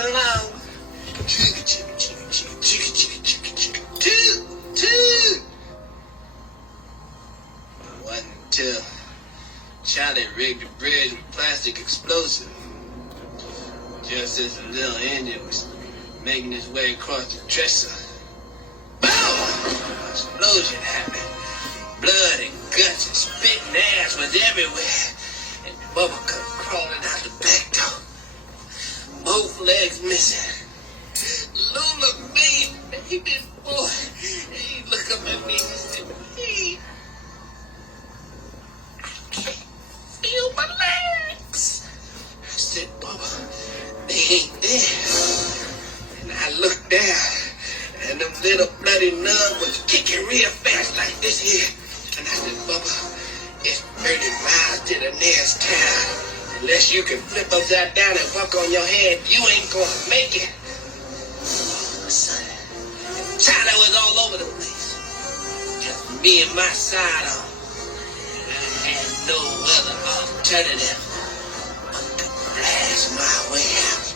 along. Chugga, chugga, chugga, chugga, chugga, chugga, chugga, chugga, chugga. One until Charlie rigged the bridge with plastic explosive. Just as the little engine was making its way across the dresser. Boom! Explosion happened. Blood and guts and spit and ass was everywhere. And Bubba come crawling out the back door. Both legs missing. Lula, baby boy. He looked up at me and said, hey, I can't feel my legs. I said, Bubba, they ain't there. And I looked down, and them little bloody nugs was kicking real fast like this here. And I said, Bubba, it's 30 miles to the nearest town. Unless you can flip upside down and walk on your head, you ain't gonna make it. All of a sudden, Tyler was all over the place. Just me and my sidearm. And I had no other alternative but to blast my way out.